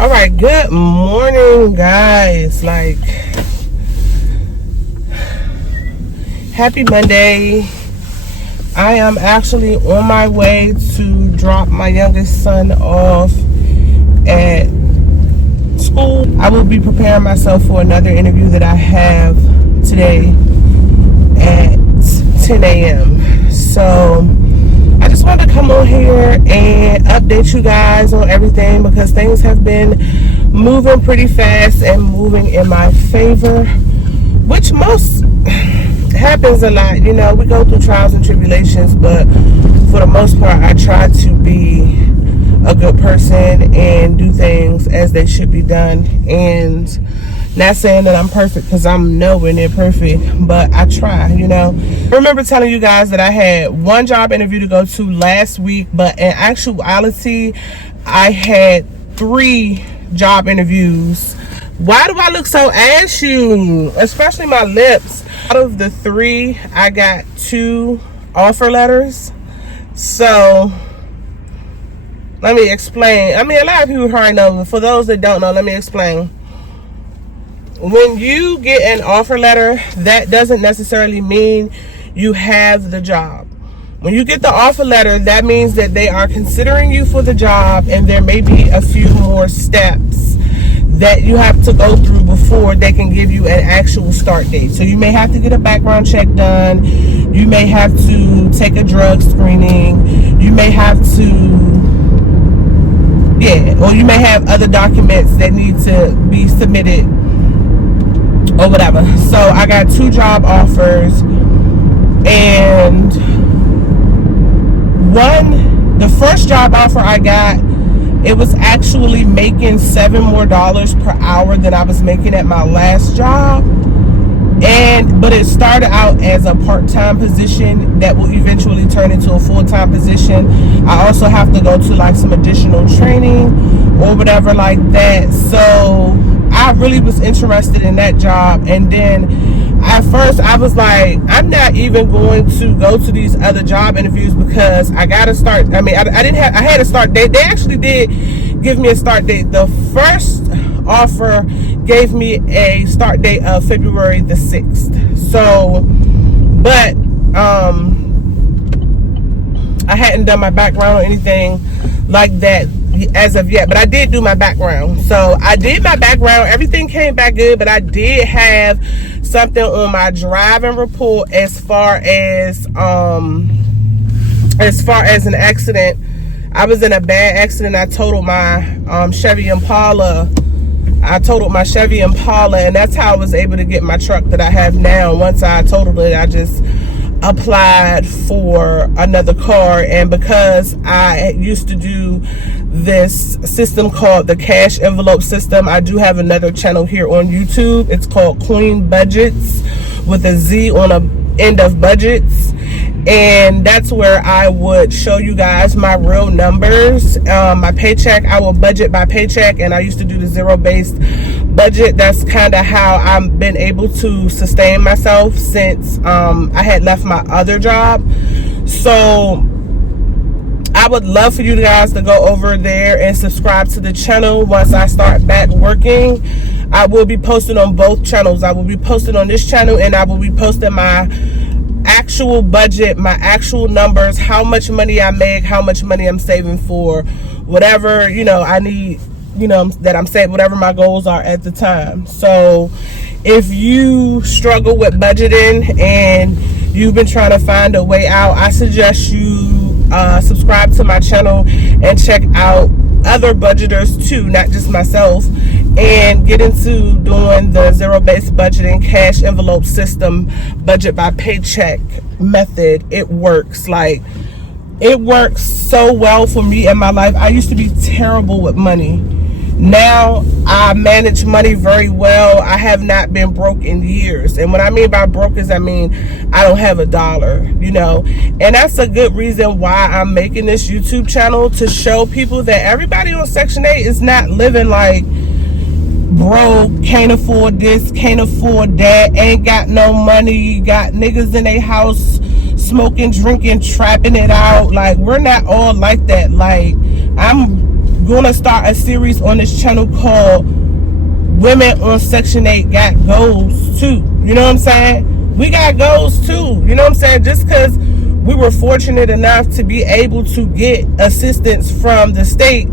All right, good morning, guys. Happy Monday. I am actually on my way to drop my youngest son off at school. I will be preparing myself for another interview that I have today at 10 a.m. So I just wanted to come on here and update you guys on everything because things have been moving pretty fast and moving in my favor, which most happens a lot. You know, we go through trials and tribulations, but for the most part, I try to be a good person and do things as they should be done. And not saying that I'm perfect, because I'm nowhere near perfect, but I try, you know. I remember telling you guys that I had one job interview to go to last week, but in actuality, I had 3 job interviews. Why do I look so ashy? Especially my lips. Out of the 3, I got 2 offer letters. So let me explain. I mean, a lot of people already know, but for those that don't know, let me explain. When you get an offer letter, that doesn't necessarily mean you have the job. When you get the offer letter, that means that they are considering you for the job, and there may be a few more steps that you have to go through before they can give you an actual start date. So you may have to get a background check done. You may have to take a drug screening. You may have to, or you may have other documents that need to be submitted or whatever. So I got 2 job offers, and the first job offer I got, it was actually making $7 more per hour than I was making at my last job. But it started out as a part-time position that will eventually turn into a full-time position. I also have to go to like some additional training or whatever like that. So I really was interested in that job. And then at first I was like, I'm not even going to go to these other job interviews because I gotta start. I mean, I had a start date. They actually did give me a start date. The first offer gave me a start date of February the 6th. So, but I hadn't done my background or anything like that as of yet, but I did do my background. So I did my background, everything came back good, but I did have something on my driving report as far as an accident. I was in a bad accident. I totaled my Chevy Impala, and that's how I was able to get my truck that I have now. Once I totaled it, I just applied for another car. And because I used to do this system called the cash envelope system, I do have another channel here on YouTube. It's called Queen Budgets with a Z on the end of budgets. And that's where I would show you guys my real numbers. My paycheck, I will budget by paycheck, and I used to do the zero-based budget. That's kind of how I've been able to sustain myself since I had left my other job. So I would love for you guys to go over there and subscribe to the channel once I start back working. I will be posting on both channels. I will be posting on this channel, and I will be posting my actual budget, my actual numbers, how much money I make, how much money I'm saving for whatever, you know, I need, you know, that I'm saving, whatever my goals are at the time. So if you struggle with budgeting and you've been trying to find a way out, I suggest you subscribe to my channel and check out other budgeters too, not just myself, and get into doing the zero-based budgeting, cash envelope system, budget by paycheck method. It works. Like, it works so well for me in my life. I used to be terrible with money. Now I manage money very well. I have not been broke in years. And what I mean by broke is, I mean, I don't have $1, you know. And that's a good reason why I'm making this YouTube channel, to show people that everybody on Section 8 is not living like broke, can't afford this, can't afford that, ain't got no money, got niggas in their house smoking, drinking, trapping it out. Like, we're not all like that. Like, I'm going to start a series on this channel called Women on Section 8 Got Goals Too. You know what I'm saying? We got goals too. You know what I'm saying? Just because we were fortunate enough to be able to get assistance from the state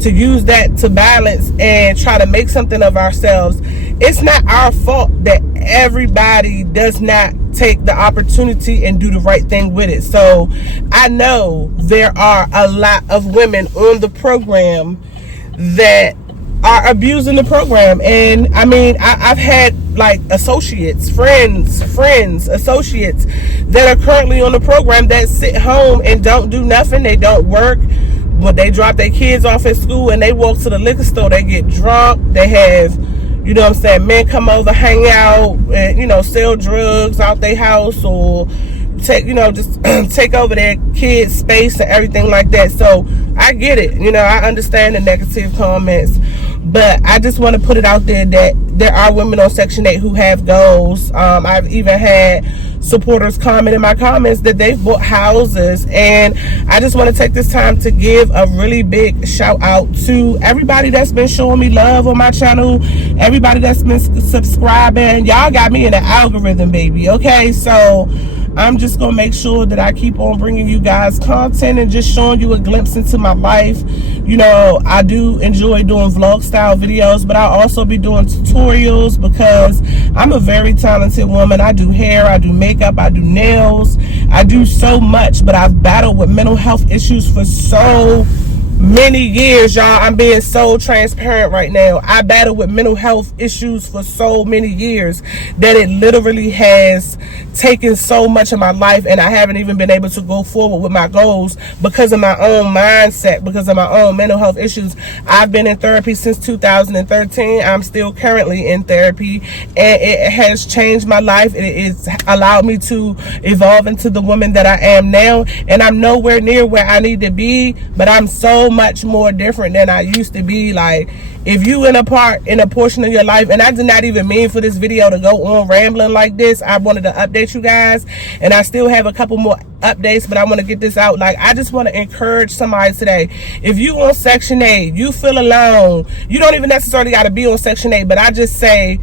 to use that to balance and try to make something of ourselves, it's not our fault that everybody does not take the opportunity and do the right thing with it. So I know there are a lot of women on the program that are abusing the program. And I mean, I've had like associates, friends, associates that are currently on the program that sit home and don't do nothing. They don't work. But they drop their kids off at school and they walk to the liquor store. They get drunk. They have, you know what I'm saying, men come over, hang out, and, you know, sell drugs out their house, or take, you know, just take over their kids' space and everything like that. So I get it. You know, I understand the negative comments, but I just want to put it out there that there are women on Section 8 who have goals. I've even had supporters comment in my comments that they've bought houses, and I just want to take this time to give a really big shout out to everybody that's been showing me love on my channel, everybody that's been subscribing. Y'all got me in the algorithm, baby. Okay, so I'm just gonna make sure that I keep on bringing you guys content and just showing you a glimpse into my life. You know, I do enjoy doing vlog style videos, but I'll also be doing tutorials because I'm a very talented woman. I do hair, I do makeup, I do nails, I do so much, but I've battled with mental health issues for so many years, y'all. I'm being so transparent right now. I battled with mental health issues for so many years that it literally has taken so much of my life, and I haven't even been able to go forward with my goals because of my own mindset, because of my own mental health issues. I've been in therapy since 2013. I'm still currently in therapy, and it has changed my life. It has allowed me to evolve into the woman that I am now, and I'm nowhere near where I need to be, but I'm so much more different than I used to be. Like, if you in a portion of your life, and I did not even mean for this video to go on rambling like this, I wanted to update you guys, and I still have a couple more updates, but I want to get this out. Like, I just want to encourage somebody today. If you on Section 8, you feel alone, you don't even necessarily got to be on Section 8, but I just say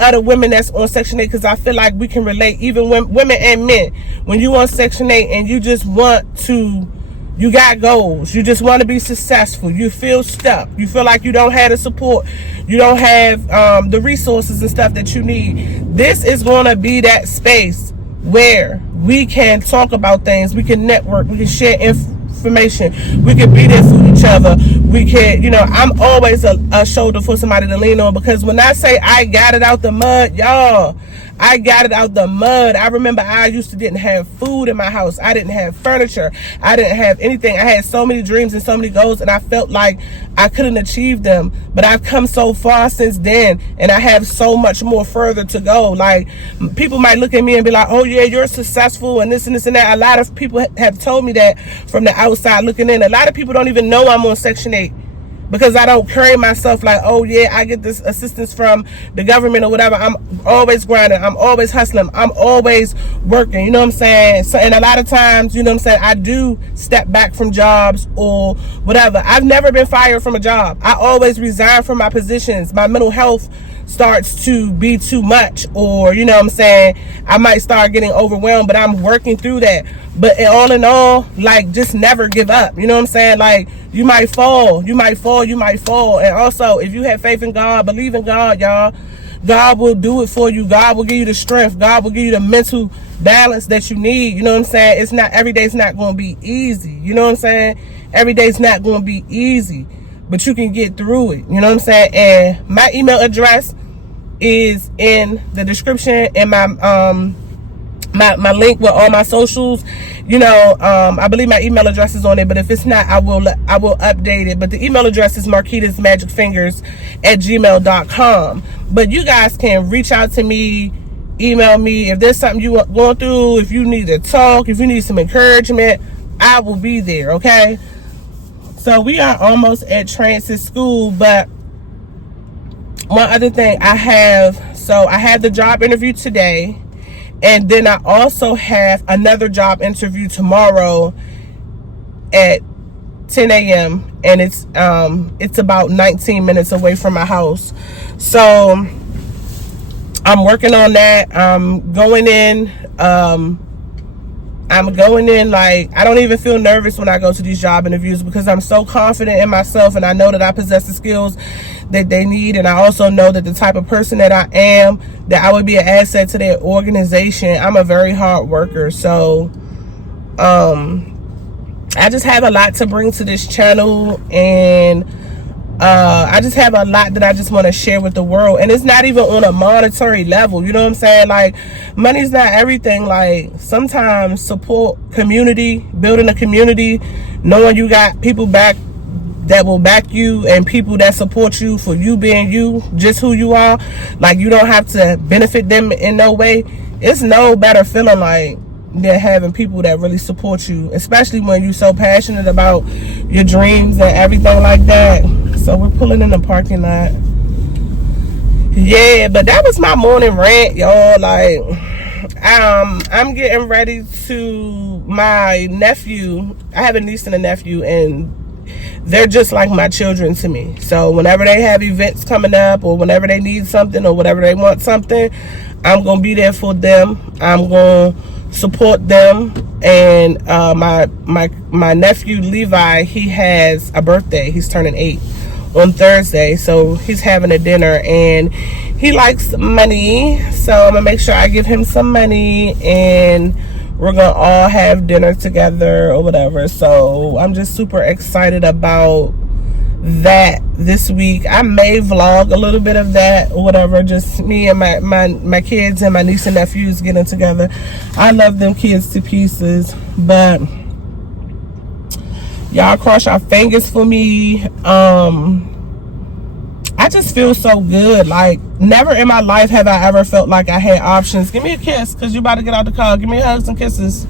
other women that's on Section 8 because I feel like we can relate, even women and men. When you on Section 8 and you just want to, you got goals, you just want to be successful, you feel stuck, you feel like you don't have the support, you don't have the resources and stuff that you need, this is going to be that space where we can talk about things, we can network, we can share information, we can be there for each other, we can, you know, I'm always a shoulder for somebody to lean on, because when I say I got it out the mud, y'all, I got it out the mud. I remember I didn't have food in my house. I didn't have furniture. I didn't have anything. I had so many dreams and so many goals, and I felt like I couldn't achieve them. But I've come so far since then, and I have so much more further to go. Like, people might look at me and be like, oh yeah, you're successful and this and this and that. A lot of people have told me that from the outside looking in. A lot of people don't even know I'm on Section 8. Because I don't carry myself like, oh yeah, I get this assistance from the government or whatever. I'm always grinding, I'm always hustling, I'm always working, you know what I'm saying? So, and a lot of times, you know what I'm saying, I do step back from jobs or whatever. I've never been fired from a job. I always resign from my positions. My mental health starts to be too much, or, you know what I'm saying, I might start getting overwhelmed, but I'm working through that. But all in all, like, just never give up, you know what I'm saying? Like, you might fall, you might fall, you might fall. And also, if you have faith in God, believe in God, y'all, God will do it for you. God will give you the strength. God will give you the mental balance that you need. You know what I'm saying? It's not, every day's not going to be easy. You know what I'm saying? Every day's not going to be easy, but you can get through it. You know what I'm saying? And my email address is in the description, and my link with all my socials. You know, I believe my email address is on it, but if it's not, I will update it. But the email address is Marquita's Magic Fingaz at gmail.com. But you guys can reach out to me, email me if there's something you want going through, if you need to talk, if you need some encouragement, I will be there. Okay, so we are almost at transit school. But one other thing I have the job interview today, and then I also have another job interview tomorrow at 10 a.m. and it's about 19 minutes away from my house. So I'm working on that. I'm going in like, I don't even feel nervous when I go to these job interviews because I'm so confident in myself, and I know that I possess the skills that they need, and I also know that the type of person that I am, that I would be an asset to their organization. I'm a very hard worker, so I just have a lot to bring to this channel, and I just have a lot that I just want to share with the world. And it's not even on a monetary level, you know what I'm saying? Like, money's not everything. Like, sometimes support community, building a community, knowing you got people back that will back you, and people that support you for you being you, just who you are. Like, you don't have to benefit them in no way. It's no better feeling like than having people that really support you, especially when you're so passionate about your dreams and everything like that. So we're pulling in the parking lot. Yeah, but that was my morning rant, y'all. Like, I'm getting ready to my nephew. I have a niece and a nephew, and they're just like my children to me. So whenever they have events coming up, or whenever they need something, or whenever they want something, I'm gonna be there for them. I'm gonna support them. And my nephew Levi, he has a birthday. He's turning 8 on Thursday, so he's having a dinner, and he likes money, so I'm gonna make sure I give him some money, and we're gonna all have dinner together or whatever. So I'm just super excited about that this week. I may vlog a little bit of that or whatever, just me and my kids and my niece and nephews getting together. I love them kids to pieces, but y'all cross your fingers for me. I just feel so good. Like, never in my life have I ever felt like I had options. Give me a kiss, because you about to get out the car. Give me hugs and kisses.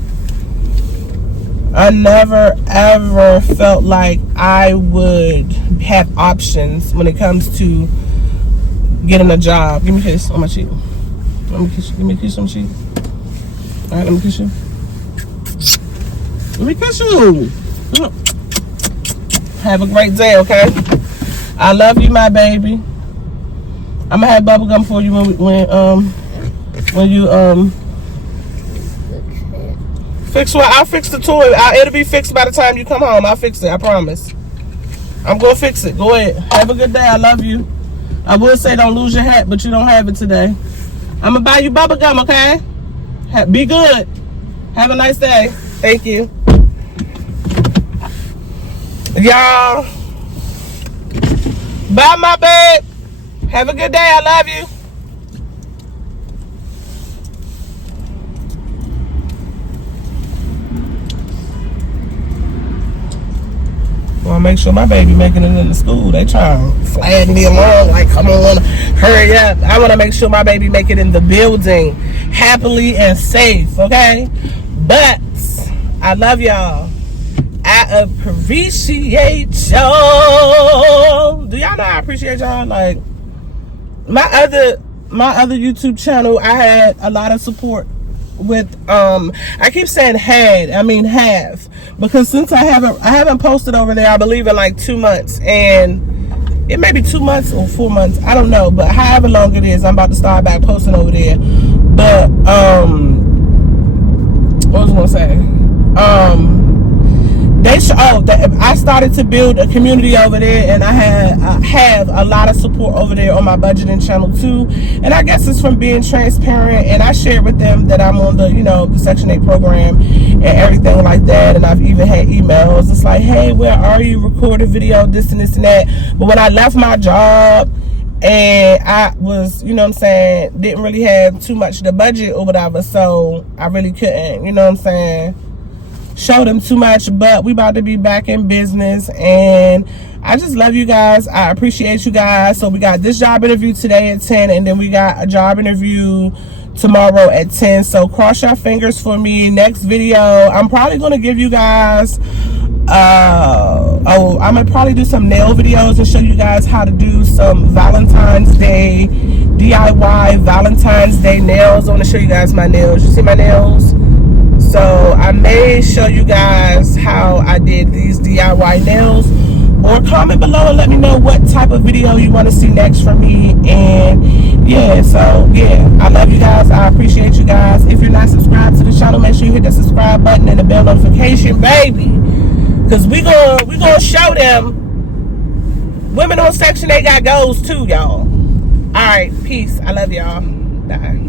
I never ever felt like I would have options when it comes to getting a job. Give me a kiss on my cheek. Let me kiss you. Give me a kiss on my cheek. All right, let me kiss you. Let me kiss you. Have a great day, okay? I love you, my baby. I'm gonna have bubble gum for you when you fix what? I'll fix the toy. It'll be fixed by the time you come home. I'll fix it. I promise. I'm gonna fix it. Go ahead. Have a good day. I love you. I would say don't lose your hat, but you don't have it today. I'm gonna buy you bubble gum, okay? Be good. Have a nice day. Thank you. Y'all, bye, my babe. Have a good day. I love you. Well, make sure my baby making it into school. They trying to flag me along like, come on, hurry up. I want to make sure my baby make it in the building happily and safe, okay? But I love y'all. I appreciate y'all. Do y'all know I appreciate y'all? Like, my other YouTube channel, I had a lot of support with I keep saying have, because since I haven't posted over there, I believe, in like 2 months, and it may be 2 months or 4 months, I don't know, but however long it is, I'm about to start back posting over there. But what was I gonna say? I started to build a community over there, and I have a lot of support over there on my budgeting channel too. And I guess it's from being transparent, and I shared with them that I'm on the, the Section 8 program and everything like that. And I've even had emails. It's like, hey, where are you? Record a video, this and this and that. But when I left my job, and I was, didn't really have too much of the budget or whatever, so I really couldn't, show them too much. But we about to be back in business, and I just love you guys. I appreciate you guys. So we got this job interview today at 10, and then we got a job interview tomorrow at 10. So cross your fingers for me. Next video, I'm probably going to give you guys I'm gonna probably do some nail videos and show you guys how to do some Valentine's Day DIY Valentine's Day nails. I want to show you guys my nails. You see my nails? So I may show you guys how I did these DIY nails, or comment below and let me know what type of video you want to see next from me. And yeah, so yeah, I love you guys. I appreciate you guys. If you're not subscribed to the channel, make sure you hit that subscribe button and the bell notification, baby, because we gonna show them women on Section 8 got goals too, y'all. All right, peace. I love y'all. Bye.